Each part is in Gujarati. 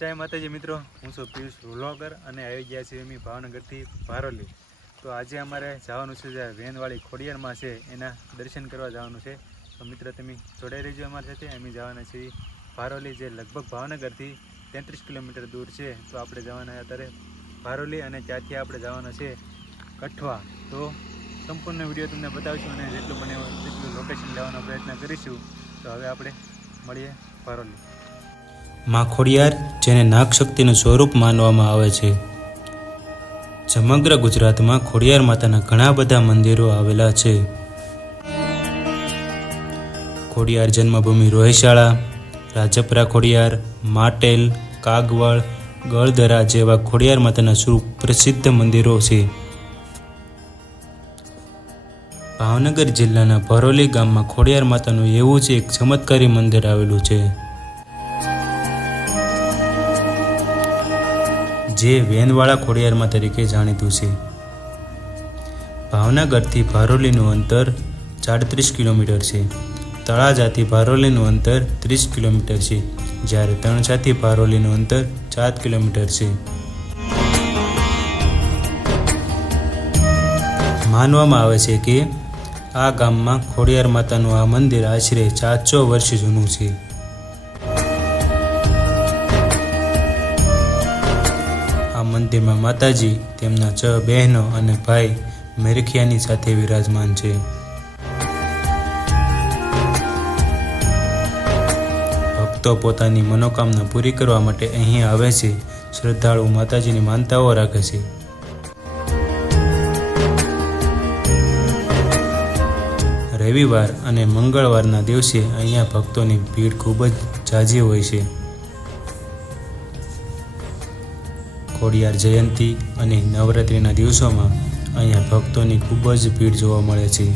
जय माताजी मित्रों, हूँ छूं पीयूष व्लॉगर અને આવી ગયા છીએ અમે ભાવનગરથી ભારોલી। તો આજે અમારે જવાનું છે જે વેનવાળી ખોડિયારમાં છે એના દર્શન કરવા જવાનું છે। તો મિત્રો તમે જોડાઈ રહેજો અમારી સાથે। અમે જવાના છીએ ભારોલી, જે લગભગ ભાવનગરથી 33 કિલોમીટર દૂર છે। તો આપણે જવાના અત્યારે ભારોલી અને ત્યાંથી આપણે જવાના છે કઠવા। તો સંપૂર્ણ વિડીયો તમને બતાવીશું અને જેટલું બને તેટલું લોકેશન લેવાનો પ્રયત્ન કરીશું। તો હવે આપણે મળીએ ભારોલી। માં ખોડિયાર, જેને નાગશક્તિનું સ્વરૂપ માનવામાં આવે છે। સમગ્ર ગુજરાતમાં ખોડિયાર માતાના ઘણા બધા મંદિરો આવેલા છે। ખોડિયાર જન્મભૂમિ રોહિશાળા, રાજપરા ખોડિયાર, માટેલ, કાગવળ, ગળદરા જેવા ખોડિયાર માતાના સુપ્રસિદ્ધ મંદિરો છે। ભાવનગર જિલ્લાના ભરોલી ગામમાં ખોડિયાર માતાનું એવું જ એક ચમત્કારી મંદિર આવેલું છે, જે વેનવાળા ખોડિયારમાં તરીકે જાણીતું છે। ભાવનગરથી ભારોલીનું અંતર 37 કિલોમીટર છે। તળાજાથી ભારોલીનું અંતર 30 કિલોમીટર છે, જ્યારે તણસાથી ભારોલીનું અંતર 7 કિલોમીટર છે। માનવામાં આવે છે કે આ ગામમાં ખોડિયાર માતાનું આ મંદિર આશરે 700 વર્ષ જૂનું છે। આ મંદિરમાં માતાજી તેમના 6 બહેનો અને ભાઈ મેરખિયાની સાથે વિરાજમાન છે। ભક્તો પોતાની મનોકામના પૂરી કરવા માટે અહીં આવે છે। શ્રદ્ધાળુ માતાજીની માનતાઓ રાખે છે। રવિવાર અને મંગળવારના દિવસે અહીંયા ભક્તોની ભીડ ખૂબ જ ઝાઝી હોય છે। ખોડિયાર જયંતી અને નવરાત્રિના દિવસોમાં અહીંયા ભક્તોની ખૂબ જ ભીડ જોવા મળે છે।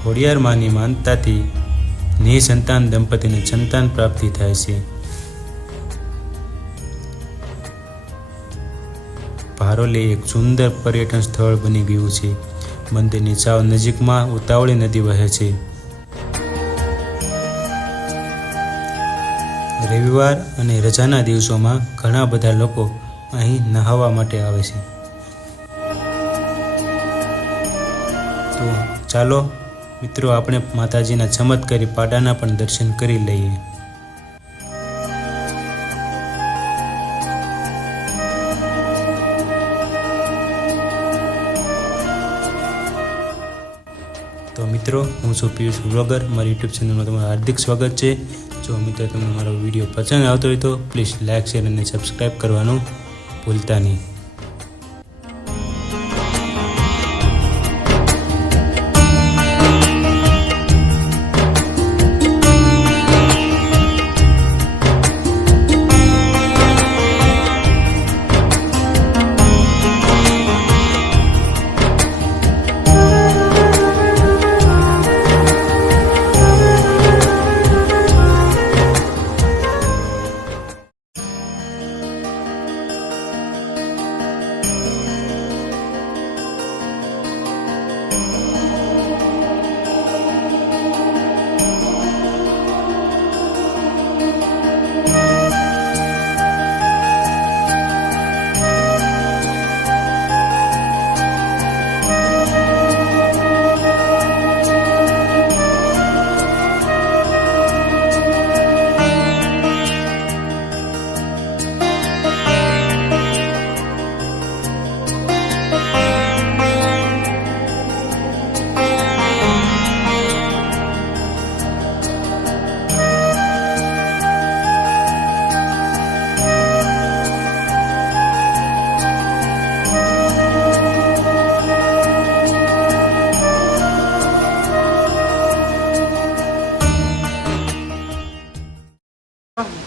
ખોડિયાર માની માનતાથી નિસંતાન દંપતીને સંતાન પ્રાપ્તિ થાય છે। ભારોલી એક સુંદર પર્યટન સ્થળ બની ગયું છે। મંદિરની સાવ નજીકમાં ઉતાવળી નદી વહે છે। રવિવાર અને રજાના દિવસોમાં ઘણા બધા લોકો અહીં નહાવા માટે આવે છે। તો ચાલો મિત્રો, આપણે માતાજીના ચમત્કારી પાડાના પણ દર્શન કરી લઈએ। તો મિત્રો, હું છું પીયુષ વ્લોગર। મારી યુટ્યુબ ચેનલમાં તમારું હાર્દિક સ્વાગત છે। જો મિત્રો તમને મારો વિડીયો પસંદ આવતો હોય તો પ્લીઝ લાઇક, શેર અને સબસ્ક્રાઈબ કરવાનું ભૂલતા નહીં।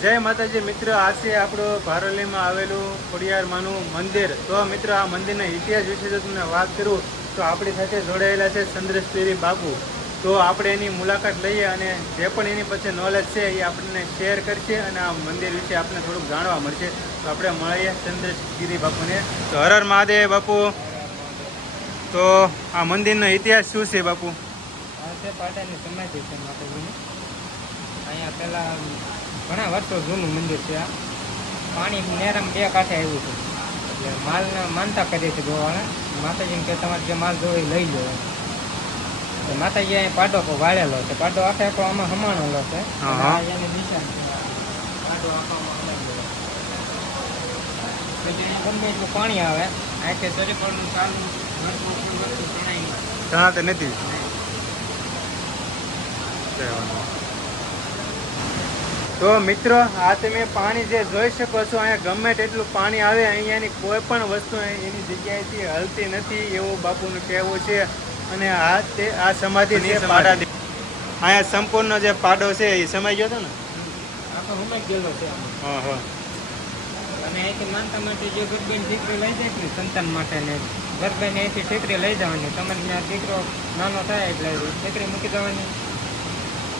जय माताजी मित्र, आ से आपणो भारोली में आवेलू खोडियार मानु मंदिर। तो मित्र, आ मंदिर इतिहास विषे जो तमने बात करूँ तो आपणी साथे जोड़ायेला छे चंद्रेश्वरी बापू। तो आपणे एनी मुलाकात लईए अने जे पण एनी पासे नॉलेज छे ए आपणे शेर करशे अने आ मंदिर विषे आपने थोड़ुं जाणवा मळशे। तो आपणे मळीए चंद्रेश्वरी बापूने। तो हर हर महादेव बापू। तो आ मंदिरनो इतिहास शुं छे बापू? पाटानी समाधि छे माताजीनी। અહીંયા પહેલા ઘણા વર્ષો જૂનું મંદિર છે આ. પાણી નેરમ બે કાંઠે આવ્યું છે એટલે માલને માનતા કરીએ છે જોવાના. માતાજીને કે તમારે જે માલ જોવે એ લઈ લો એમ. તો માતાજી અહીંયા પાડો વાળેલો છે. પાડો આખે આખો આમાં હમાણેલો છે. હા. અને આ એની નિશાન છે. પાડો આખો આમાં હમાણેલો છે. એટલે અહીંયા ગમે એટલું પાણી આવે આખે શરીફળનું ચાલુ વસ્તુ તણાઈ તણાતે નથી. તો મિત્રો આ તમે પાણી જે જોઈ શકો છો, અહીંયા ગમે તેટલું પાણી આવે અહીંયાની કોઈ પણ વસ્તુ એની જગ્યાએથી હલતી નથી એવું બાપુનું કહેવું છે. અને આ સમાધિ છે પાડા. અહીંયા સંપૂર્ણ જે પાડો છે એ સમાઈ ગયો હતો ને. આખો હુમાઈ ગયેલો છે આમાં. હા હા. અને અહીંથી માનતા માટે જે ગરબેન ઠીકરી લઈ જાય ને સંતાન માટે ને ગરબેન અહીંથી ઠીકરી લઈ જવાની. તમારે ત્યાં દીકરો નાનો થાય એટલે ઠીકરી મૂકી દેવાની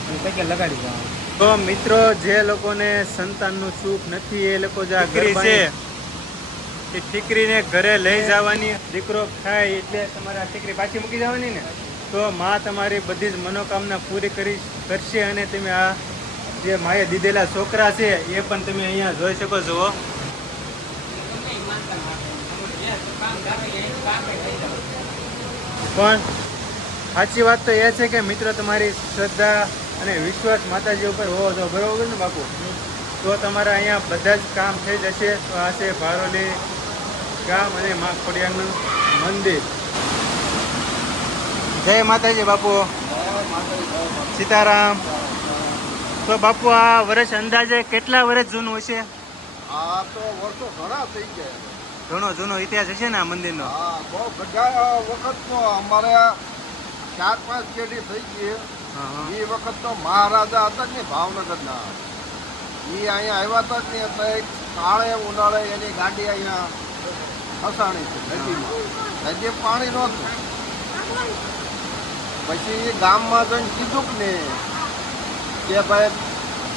અને પગે લગાડી જવાની. તો મિત્રો જે લોકોને સંતાનનું સુખ નથી એ લોકો જે આ દીકરી છે એ દીકરીને ઘરે લઈ જવાની. દીકરો ખાય એટલે તમારે આ દીકરી પાછી મૂકી જવાની ને. તો માં તમારી બધી જ મનોકામના પૂરી કરશે. અને તમે આ જે માએ દીધેલા છોકરા છે એ પણ તમે અહીંયા જોઈ શકો છો. પણ સાચી વાત તો એ છે કે મિત્રો તમારી શ્રદ્ધા અને વિશ્વાસ માતાજી ઉપર હોવો જો બરોબર ને બાપુ, તો તમારા અહીંયા બધા જ કામ થઈ જશે. તો આ છે ભારોલી ગામ અને મા ખોડિયારનું મંદિર. જય માતાજી બાપુ, સીતારામ. તો બાપુ આ વર્ષ અંદાજે કેટલા વર્ષ જૂનું હશે? આ તો વર્ષો ઘણા થઈ ગયા. ઘણો જૂનો ઇતિહાસ હશે ને આ મંદિરનો. હા, બહુ બધા વખતનો અમારે 4-5 પેઢી થઈ ગઈ. એ વખત તો મહારાજા હતા જ ને ભાવનગરના, એ અહીંયા આવ્યા હતા જ ને એટલે કાળે ઉનાળે એની ગાડી અહીંયા ફસાણી છે નદીમાં. નદી પાણી નહોતું. પછી એ ગામમાં જઈને કીધું કે ભાઈ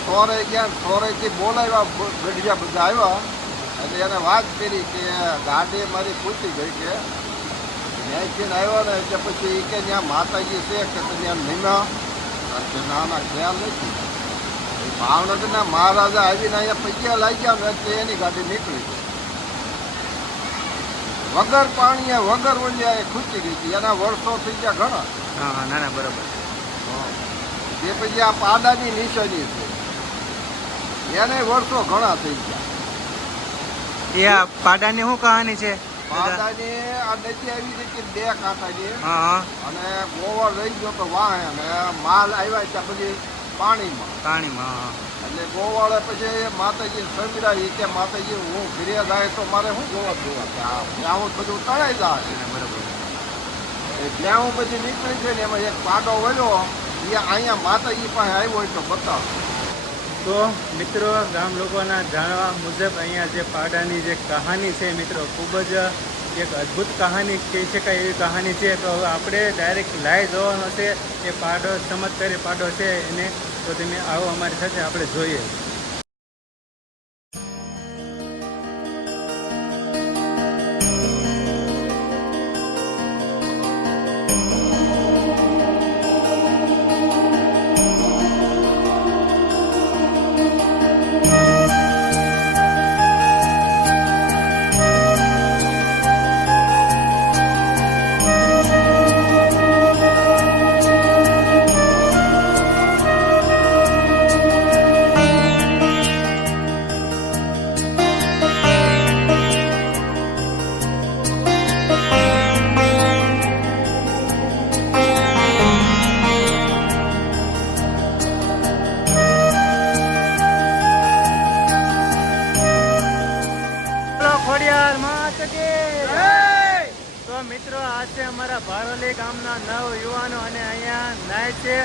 સોરે ગયા, સોરેથી બોલાવ્યા, ગઢિયા બધા આવ્યા એટલે એને વાત કરી કે ગાડી મારી પૂછી ગઈ કે ત્યાંથી આવ્યા ને એટલે પછી કે ત્યાં માતાજી છે કે ત્યાં નિમ્યા નાના ખ્યાલ નથી. ભાવનગરના મહારાજા આવીને અહીંયા પૈયા લાગ્યા ને એટલે એની ગાડી નીકળી ગઈ વગર પાણીએ વગર ઓલિયા એ ખૂચી ગઈ હતી. એના વર્ષો થઈ ગયા ઘણા. હા ના ના બરોબર. એ પછી આ પાડાની નિશાની છે એને વર્ષો ઘણા થઈ ગયા. એ આ પાડાની શું કહાની છે? પાડાની આ નદી આવી હતી 2 કાંઠાની. હા. અને ગોવળ રહી ગયો તો વાહે અને માલ આવ્યા ત્યાં પછી પાણીમાં. એટલે ગોવાળે પછી માતાજી સમજાવી કે માતાજી હું ઘરે જાય તો મારે શું જોવા ત્યાં હું બધું તણાઈ જાય. બરોબર. જ્યાં હું પછી નીકળી છે ને એમાં એક પાડો વળ્યો એ અહીંયા માતાજી પાસે આવ્યો હોય તો બતાવો. તો મિત્રો ગામ લોકોના જાણવા મુજબ અહીંયા જે પાડાની જે કહાની છે મિત્રો ખૂબ જ એક અદ્ભુત કહાની કહી શકાય એવી કહાની છે. તો હવે આપણે ડાયરેક્ટ લાઈવ જોવાનો છે એ પાડો, ચમત્કારી પાડો છે એને. તો તમે આવો અમારી સાથે, આપણે જોઈએ. તો મિત્રો આ છે અમારા ભારોલી ગામના નવ યુવાનો અને અહીંયા નાય છે.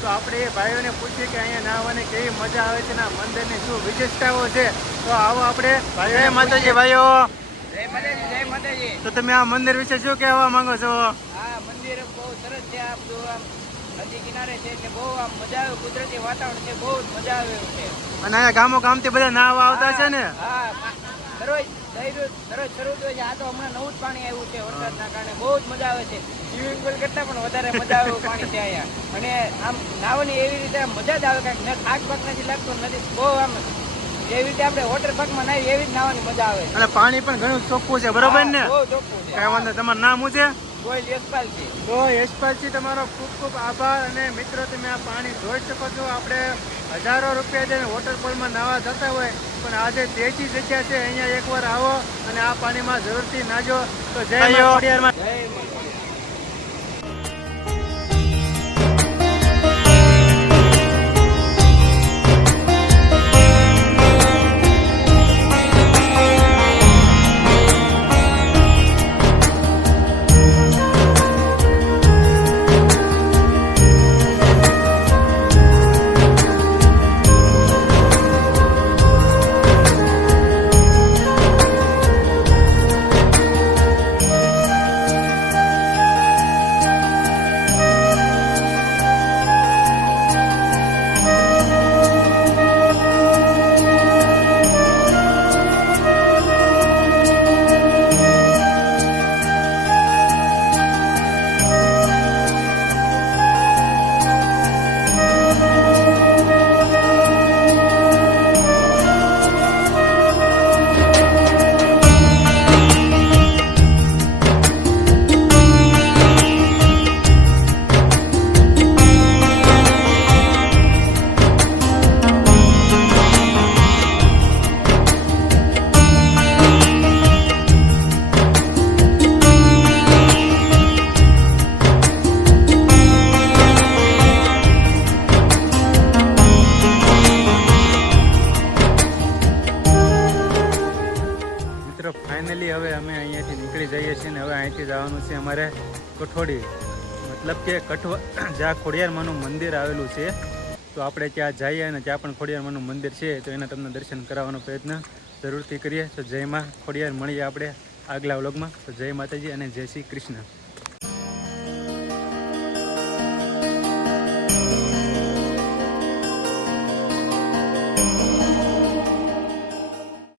તો આપણે એ ભાઈઓને પૂછીએ કે અહીંયા નાહવાની કેવી મજા આવે છે, ના મંદિરની શું વિશેષતાઓ છે. તો આવો આપણે ભાઈઓ. માતાજી ભાઈઓ. જય માતાજી. તો તમે આ મંદિર વિશે શું કહેવા માંગો છો? આ મંદિર બહુ સરસ છે. આ બધું આમ નદી કિનારે છે એટલે બહુ આમ મજા આવે. કુદરતી વાતાવરણ છે, બહુ જ મજા આવે એવું છે. અને અહીંયા ગામો ગામથી બધા નાહવા આવતા છે ને? હા, દરરોજ દરરોજ શરૂ થયો છે. આ તો હમણાં નવું જ પાણી આવ્યું છે વરસાદના કારણે. બહુ જ મજા આવે છે. સ્વિમિંગ પુલ કરતાં પણ વધારે મજા આવે એવું પાણી છે અહીંયા. અને આમ નાવાની એવી રીતે મજા જ આવે, કાંઈક થાક પાક નથી લાગતો, નથી બહુ આમ જેવી રીતે આપણે વોટર પાર્કમાં નાવી એવી જ નાવાની મજા આવે. અને પાણી પણ ઘણું ચોખ્ખું છે, બરોબર ને? બહુ ચોખ્ખું છે. કાંઈ વાંધો. તમારું નામ શું છે? કોઈ યશપાલજી. તો યશપાલજી, તમારો ખૂબ ખૂબ આભાર. અને મિત્રો, તમે આ પાણી જોઈ શકો છો. આપણે હજારો રૂપિયા દઈને વોટરફોલમાં નાહવા જતા હોય, પણ આજે દેશી જગ્યા છે, અહીંયા એકવાર આવો અને આ પાણીમાં જરૂરથી નાજો. તો જય મા ખોડિયારમાં. જય માતા. ફાઇનલી હવે અમે અહીંયાથી નીકળી જઈએ છીએ ને હવે અહીંથી જવાનું છે અમારે કઠોડી, મતલબ કે જ્યાં ખોડિયારમાંનું મંદિર આવેલું છે. તો આપણે ત્યાં જઈએ અને ત્યાં પણ ખોડિયારમાંનું મંદિર છે, તો એના તમને દર્શન કરાવવાનો પ્રયત્ન જરૂરથી કરીએ. તો જય માં ખોડિયાર, મળીએ આપણે આગલા વ્લોગમાં. તો જય માતાજી અને જય શ્રી કૃષ્ણ.